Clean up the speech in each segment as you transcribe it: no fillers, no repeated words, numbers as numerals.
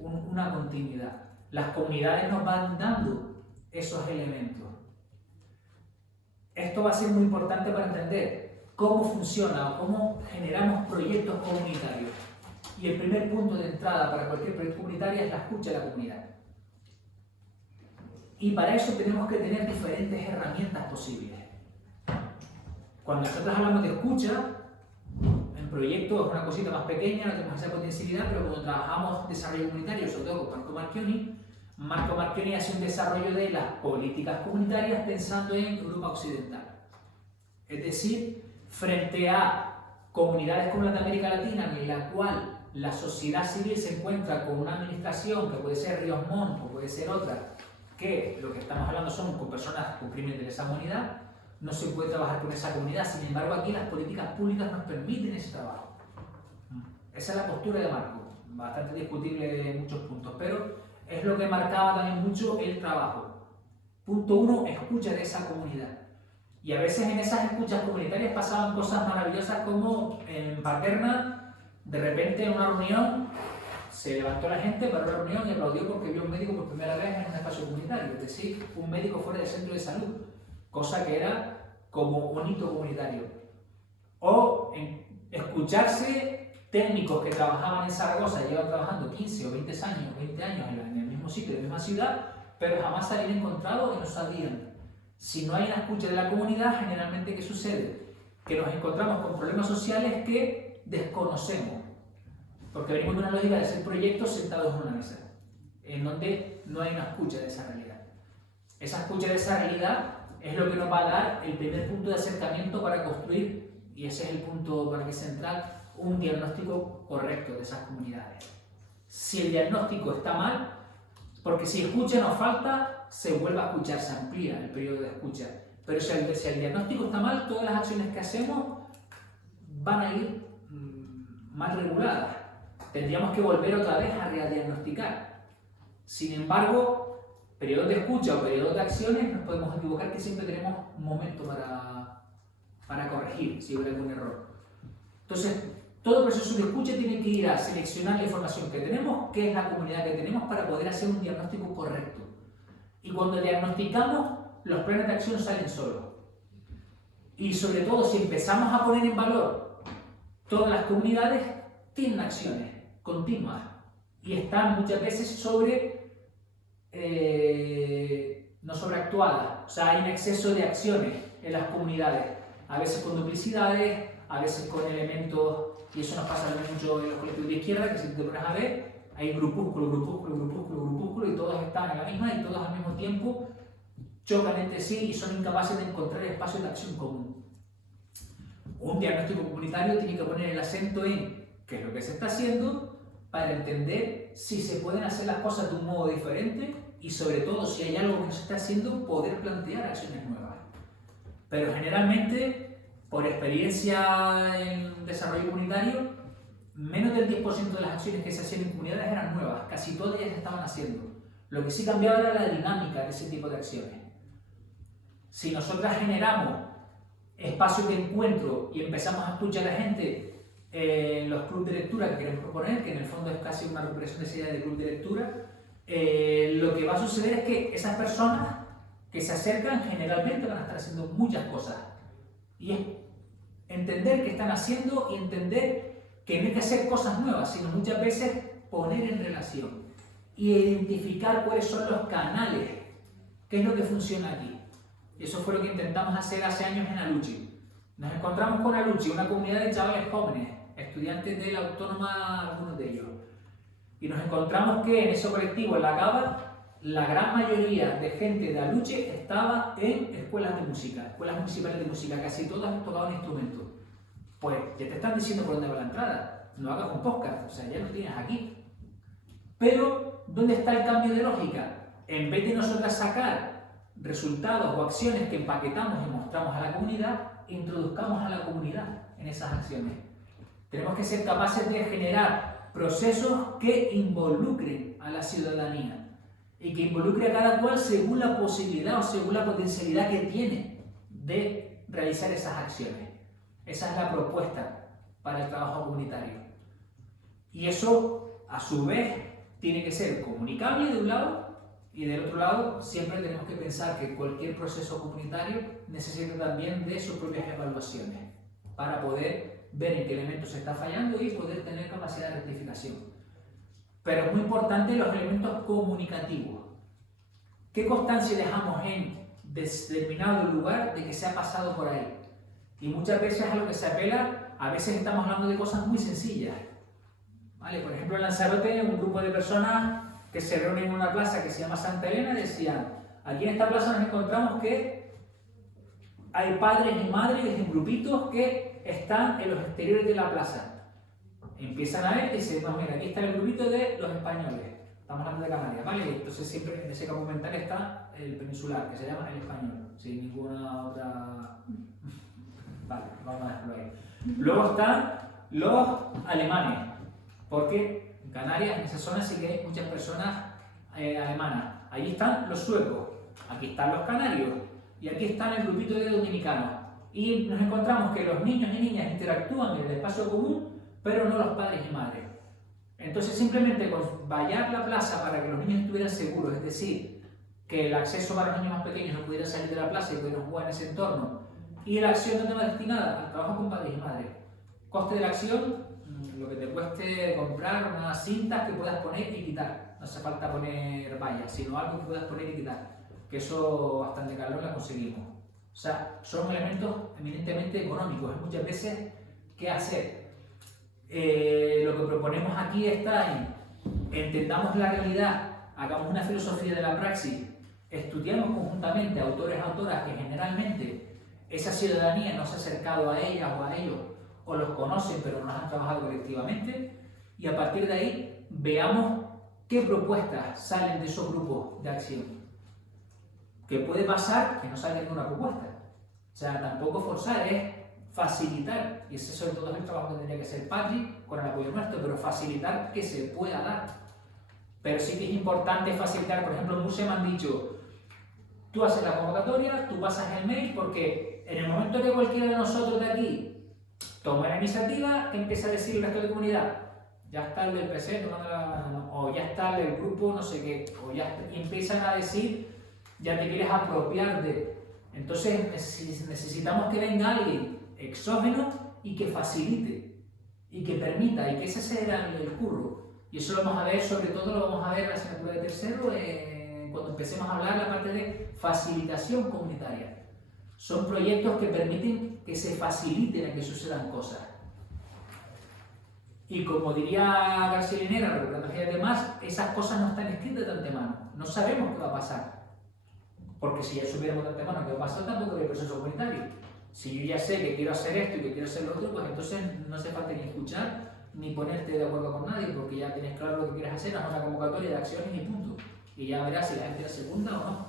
una continuidad. Las comunidades nos van dando esos elementos. Esto va a ser muy importante para entender cómo funciona o cómo generamos proyectos comunitarios. Y el primer punto de entrada para cualquier proyecto comunitario es la escucha de la comunidad. Y para eso tenemos que tener diferentes herramientas posibles. Cuando nosotros hablamos de escucha, en proyectos es una cosita más pequeña, no tenemos esa potencialidad, pero cuando trabajamos desarrollo comunitario, sobre todo con Marco Marchioni hace un desarrollo de las políticas comunitarias pensando en Europa Occidental. Es decir, frente a comunidades como la de América Latina, en la cual la sociedad civil se encuentra con una administración que puede ser Ríos Montt o puede ser otra, que lo que estamos hablando son con personas con crímenes de lesa humanidad, no se puede trabajar con esa comunidad. Sin embargo, aquí las políticas públicas nos permiten ese trabajo. Esa es la postura de Marco, bastante discutible en muchos puntos, pero es lo que marcaba también mucho el trabajo. Punto 1, escucha de esa comunidad. Y a veces en esas escuchas comunitarias pasaban cosas maravillosas como en Paterna, de repente en una reunión se levantó la gente para una reunión y aplaudió porque vio un médico por primera vez en un espacio comunitario, es decir, un médico fuera del centro de salud, cosa que era como un hito comunitario. O en escucharse técnicos que trabajaban en Zaragoza, llevan trabajando 15 o 20 años en el mismo sitio, en la misma ciudad, pero jamás se habían encontrado y no sabían. Si no hay una escucha de la comunidad, generalmente ¿qué sucede? Que nos encontramos con problemas sociales que desconocemos, porque venimos de una lógica de hacer proyectos sentados en una mesa, en donde no hay una escucha de esa realidad. Esa escucha de esa realidad es lo que nos va a dar el primer punto de acercamiento para construir, y ese es el punto para mí central, un diagnóstico correcto de esas comunidades. Si el diagnóstico está mal, porque si escucha nos falta, se vuelve a escuchar, se amplía el periodo de escucha. Pero si el diagnóstico está mal, todas las acciones que hacemos van a ir mal reguladas. Tendríamos que volver otra vez a rediagnosticar. Sin embargo, periodos de escucha o periodos de acciones nos podemos equivocar, que siempre tenemos un momento para corregir si hubiera algún error. Entonces, todo proceso de escucha tiene que ir a seleccionar la información que tenemos, qué es la comunidad que tenemos, para poder hacer un diagnóstico correcto. Y cuando diagnosticamos, los planes de acción salen solos. Y sobre todo, si empezamos a poner en valor todas las comunidades, tienen acciones continuas y están muchas veces no sobreactuadas. O sea, hay un exceso de acciones en las comunidades, a veces con duplicidades, a veces con elementos, y eso nos pasa mucho en los colectivos de izquierda, que si te pones a ver, hay grupúsculo, y todos están en la misma y todos al mismo tiempo chocan entre sí y son incapaces de encontrar espacios de acción común. Un diagnóstico comunitario tiene que poner el acento en qué es lo que se está haciendo para entender si se pueden hacer las cosas de un modo diferente y sobre todo si hay algo que no se está haciendo, poder plantear acciones nuevas. Pero generalmente, por experiencia en desarrollo comunitario, menos del 10% de las acciones que se hacían en comunidades eran nuevas, casi todas ellas se estaban haciendo. Lo que sí cambiaba era la dinámica de ese tipo de acciones. Si nosotras generamos espacios de encuentro y empezamos a escuchar a la gente en los clubes de lectura que queremos proponer, que en el fondo es casi una recuperación de esa idea de club de lectura, lo que va a suceder es que esas personas que se acercan generalmente van a estar haciendo muchas cosas. Y es entender qué están haciendo y entender que no hay que hacer cosas nuevas, sino muchas veces poner en relación y identificar cuáles son los canales, qué es lo que funciona aquí. Y eso fue lo que intentamos hacer hace años en Aluchi. Nos encontramos con Aluchi, una comunidad de chavales jóvenes, estudiantes de la autónoma, algunos de ellos. Y nos encontramos que en ese colectivo, en la Cava, la gran mayoría de gente de Aluche estaba en escuelas de música, escuelas municipales de música, casi todas tocaban instrumentos. Pues ya te están diciendo por dónde va la entrada, no hagas un podcast, o sea, ya lo tienes aquí. Pero, ¿dónde está el cambio de lógica? En vez de nosotras sacar resultados o acciones que empaquetamos y mostramos a la comunidad, introduzcamos a la comunidad en esas acciones. Tenemos que ser capaces de generar procesos que involucren a la ciudadanía y que involucre a cada cual según la posibilidad o según la potencialidad que tiene de realizar esas acciones. Esa es la propuesta para el trabajo comunitario. Y eso, a su vez, tiene que ser comunicable de un lado y del otro lado siempre tenemos que pensar que cualquier proceso comunitario necesita también de sus propias evaluaciones para poder ver en qué elementos se está fallando y poder tener capacidad de rectificación. Pero es muy importante los elementos comunicativos. ¿Qué constancia dejamos en determinado lugar de que se ha pasado por ahí? Y muchas veces a lo que se apela, a veces estamos hablando de cosas muy sencillas. ¿Vale? Por ejemplo, en Lanzarote, un grupo de personas que se reúnen en una plaza que se llama Santa Elena decían: aquí en esta plaza nos encontramos que hay padres y madres en grupitos que están en los exteriores de la plaza. Empiezan a ver y dicen: no, mira, aquí está el grupito de los españoles. Estamos hablando de Canarias, ¿vale? Entonces siempre en ese campo mental está el peninsular, que se llama el español, sin ninguna otra... Vale, vamos a dejarlo ahí. Luego están los alemanes, porque en Canarias, en esa zona, sí que hay muchas personas alemanas. Allí están los suecos, aquí están los canarios, y aquí están el grupito de dominicanos. Y nos encontramos que los niños y niñas interactúan en el espacio común, pero no los padres y madres. Entonces, simplemente con vallar la plaza para que los niños estuvieran seguros, es decir, que el acceso para los niños más pequeños no pudiera salir de la plaza y pudieran jugar en ese entorno, y la acción no va destinada al trabajo con padres y madres. Coste de la acción, lo que te cueste comprar unas cintas que puedas poner y quitar. No hace falta poner vallas, sino algo que puedas poner y quitar. Que eso bastante calor la conseguimos. O sea, son elementos eminentemente económicos. Es muchas veces qué hacer. Lo que proponemos aquí está en entendamos la realidad, hagamos una filosofía de la praxis, estudiamos conjuntamente autores, autoras que generalmente esa ciudadanía no se ha acercado a ellas o a ellos, o los conocen pero no han trabajado colectivamente, y a partir de ahí veamos qué propuestas salen de esos grupos de acción. Que puede pasar que no salga ninguna propuesta. O sea, tampoco forzar, es facilitar, y ese sobre todo es el trabajo que tendría que hacer Patrick con el apoyo nuestro, pero facilitar que se pueda dar. Pero sí que es importante facilitar. Por ejemplo, en Murcia me han dicho: tú haces la convocatoria, tú pasas el mail, porque en el momento que cualquiera de nosotros de aquí toma la iniciativa, que empieza a decir el resto de comunidad: ya está el del PC tomando o ya está el grupo no sé qué, o ya está, y empiezan a decir, ya te quieres apropiar de. Entonces necesitamos que venga alguien exógeno y que facilite, y que permita, y que ese sea el curro. Y eso lo vamos a ver, sobre todo lo vamos a ver en la asignatura de tercero, cuando empecemos a hablar la parte de facilitación comunitaria. Son proyectos que permiten que se faciliten a que sucedan cosas. Y como diría García Linera, recordando que además, esas cosas no están escritas de antemano. No sabemos qué va a pasar. Porque si ya supiéramos de antemano qué va a pasar, tampoco habría proceso comunitario. Si yo ya sé que quiero hacer esto y que quiero hacer lo otro, pues entonces no hace falta ni escuchar ni ponerte de acuerdo con nadie, porque ya tienes claro lo que quieres hacer, haz una convocatoria de acciones y punto. Y ya verás si la gente la segunda o no.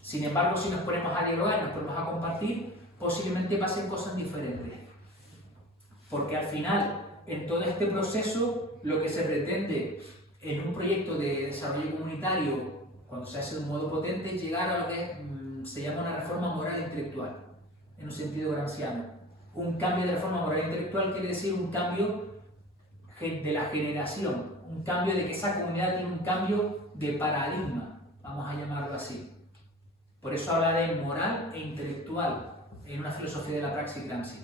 Sin embargo, si nos ponemos a dialogar y nos ponemos a compartir, posiblemente pasen cosas diferentes. Porque al final, en todo este proceso, lo que se pretende en un proyecto de desarrollo comunitario, cuando se hace de un modo potente, es llegar a lo que se llama una reforma moral e intelectual, en un sentido gramsciano. Un cambio de reforma moral e intelectual quiere decir un cambio de la generación, un cambio de que esa comunidad tiene un cambio de paradigma, vamos a llamarlo así. Por eso habla de moral e intelectual en una filosofía de la praxis Gramsci.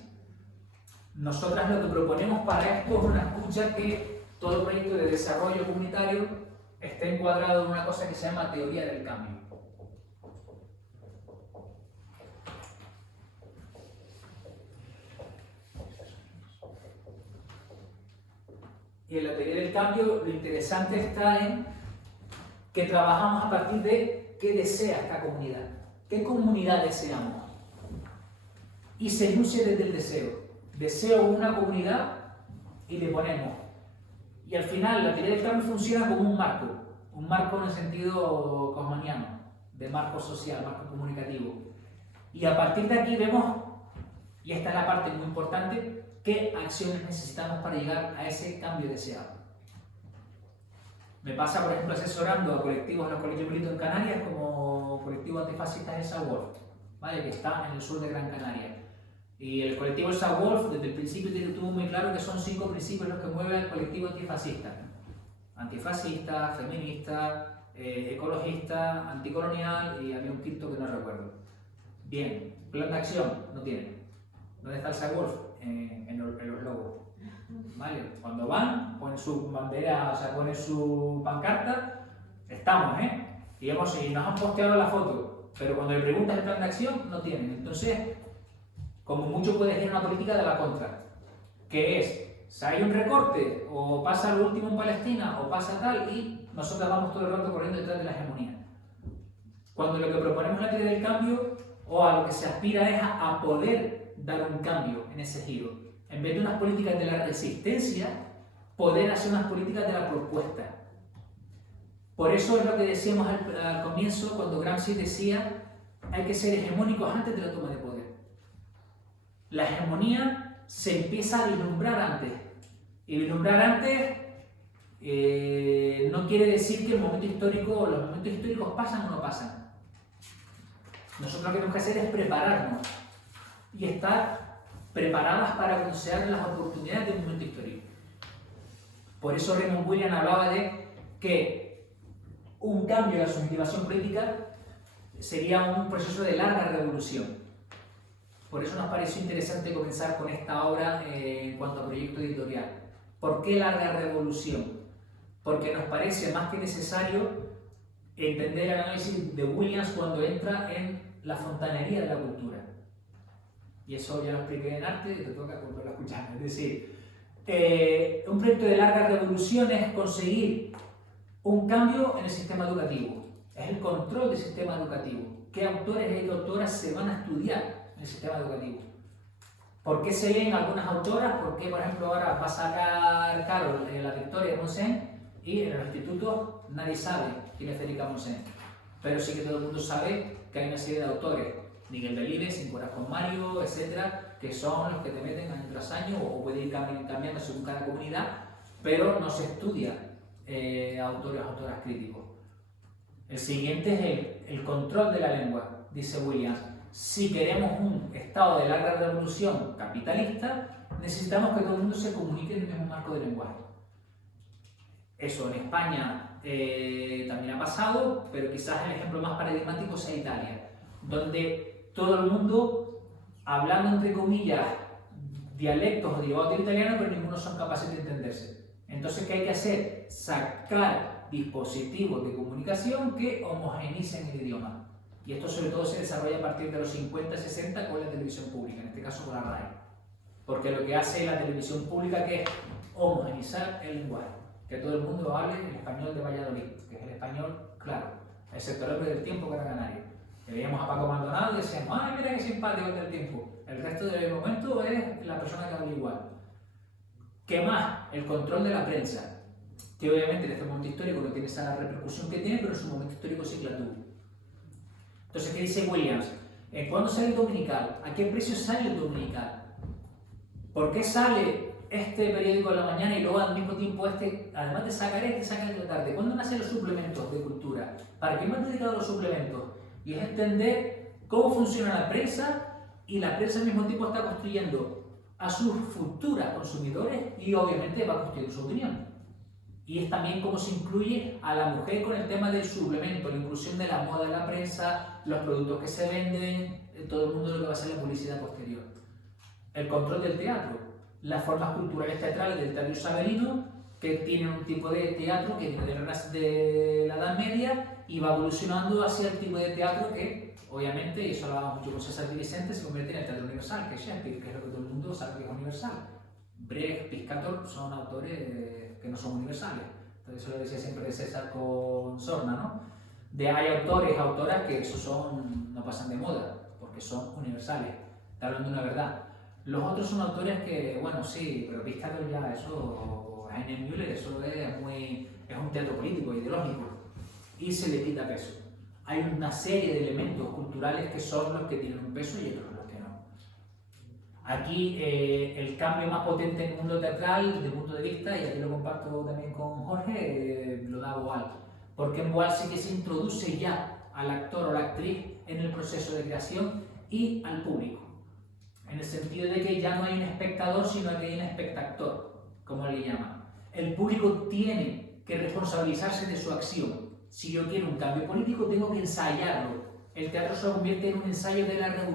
Nosotras lo que proponemos para esto es una escucha que todo proyecto de desarrollo comunitario esté encuadrado en una cosa que se llama teoría del cambio. Y en la teoría del cambio lo interesante está en que trabajamos a partir de qué desea esta comunidad, qué comunidad deseamos. Y se enuncia desde el deseo. Deseo una comunidad y le ponemos. Y al final la teoría del cambio funciona como un marco en el sentido cosmaniano, de marco social, marco comunicativo. Y a partir de aquí vemos, y esta es la parte muy importante, qué acciones necesitamos para llegar a ese cambio deseado. Me pasa, por ejemplo, asesorando a colectivos en los colegios militos en Canarias, como colectivo antifascista de Saguolf, ¿vale? Que está en el sur de Gran Canaria. Y el colectivo Saguolf, desde el principio tuvo muy claro que son 5 principios los que mueven al colectivo antifascista. antifascista, feminista, ecologista, anticolonial y había un quinto que no recuerdo. Bien, plan de acción no tiene. ¿Dónde está el SAGWolf? En los logos. ¿Vale? Cuando van, ponen su bandera, o sea, ponen su pancarta, estamos, y nos han posteado la foto, pero cuando le preguntas el plan de acción, no tienen. Entonces, como mucho puede ser una política de la contra, que es, si hay un recorte, o pasa lo último en Palestina, o pasa tal, y nosotros vamos todo el rato corriendo detrás de la hegemonía. Cuando lo que proponemos en la teoría del cambio, o a lo que se aspira es a poder dar un cambio en ese giro. En vez de unas políticas de la resistencia, poder hacer unas políticas de la propuesta. Por eso es lo que decíamos al comienzo, cuando Gramsci decía hay que ser hegemónicos antes de la toma de poder. La hegemonía se empieza a vislumbrar antes. Y vislumbrar antes no quiere decir que el momento histórico, los momentos históricos pasan o no pasan. Nosotros lo que tenemos que hacer es prepararnos y estar preparadas para cuando se abran las oportunidades de un momento histórico. Por eso Raymond Williams hablaba de que un cambio de la subjetivación política sería un proceso de larga revolución. Por eso nos pareció interesante comenzar con esta obra en cuanto a proyecto editorial. ¿Por qué larga revolución? Porque nos parece más que necesario entender el análisis de Williams cuando entra en la fontanería de la cultura. Y eso ya lo expliqué en arte y te toca volverlo a escuchar. Es decir, un proyecto de larga revolución es conseguir un cambio en el sistema educativo. Es el control del sistema educativo. ¿Qué autores y qué autoras se van a estudiar en el sistema educativo? ¿Por qué se leen algunas autoras? ¿Por qué, por ejemplo, ahora va a sacar Carol la Victoria de Montseny y en los institutos nadie sabe quién es Federica Montseny? Pero sí que todo el mundo sabe que hay una serie de autores, Miguel Delibes, Cinco Horas con Mario, etcétera, que son los que te meten año tras año o puede ir cambiando según cada comunidad, pero no se estudia autores o autoras críticos. El siguiente es el control de la lengua, dice Williams. Si queremos un estado de larga revolución capitalista, necesitamos que todo el mundo se comunique en el mismo marco de lenguaje. Eso en España también ha pasado, pero quizás el ejemplo más paradigmático sea Italia, donde todo el mundo, hablando entre comillas dialectos o derivados del italiano, pero ninguno son capaces de entenderse. Entonces, ¿qué hay que hacer? Sacar dispositivos de comunicación que homogeneicen el idioma. Y esto sobre todo se desarrolla a partir de los 50-60 con la televisión pública, en este caso con la RAI. Porque lo que hace la televisión pública que es homogeneizar el lenguaje. Que todo el mundo hable el español de Valladolid, que es el español claro, excepto el hombre del tiempo que era canario. Que veíamos a Paco Maldonado y decíamos, ¡ay, mira qué simpático el del tiempo! El resto del momento es la persona que habla igual. ¿Qué más? El control de la prensa, que obviamente en este momento histórico no tiene esa repercusión que tiene, pero en su momento histórico sí que la tuvo. Entonces, ¿qué dice Williams? ¿Cuándo sale el dominical? ¿A qué precio sale el dominical? ¿Por qué sale este periódico de la mañana y luego al mismo tiempo además de sacar saca el de la tarde? ¿Cuándo nacen los suplementos de cultura? ¿Para qué me han dedicado los suplementos? Y es entender cómo funciona la prensa, y la prensa al mismo tiempo está construyendo a sus futuros consumidores y obviamente va construyendo su opinión. Y es también cómo se incluye a la mujer con el tema del suplemento, la inclusión de la moda de la prensa, los productos que se venden, todo el mundo lo que va a ser la publicidad posterior. El control del teatro, las formas culturales teatrales del teatro isabelino, que tienen un tipo de teatro que viene de la Edad Media y va evolucionando hacia el tipo de teatro que, obviamente, y eso lo hablamos mucho con César Di Vicente, se convierte en el teatro universal, que es Shakespeare, que es lo que todo el mundo sabe que es universal. Brecht, Piscator son autores que no son universales. Entonces eso lo decía siempre de César con Sorna, ¿no? Hay autores, autoras que no pasan de moda, porque son universales. Está hablando de una verdad. Los otros son autores que, bueno, sí, pero Piscator ya, eso, Heine Müller, eso es un teatro político, ideológico, y se le quita peso. Hay una serie de elementos culturales que son los que tienen un peso y otros los que no. Aquí el cambio más potente en el mundo teatral, desde el punto de vista, y aquí lo comparto también con Jorge, lo da Boal. Porque en Boal sí que se introduce ya al actor o la actriz en el proceso de creación y al público. En el sentido de que ya no hay un espectador, sino que hay un espectactor, como le llaman. El público tiene que responsabilizarse de su acción. Si yo quiero un cambio político, tengo que ensayarlo. El teatro se convierte en un ensayo de la revolución.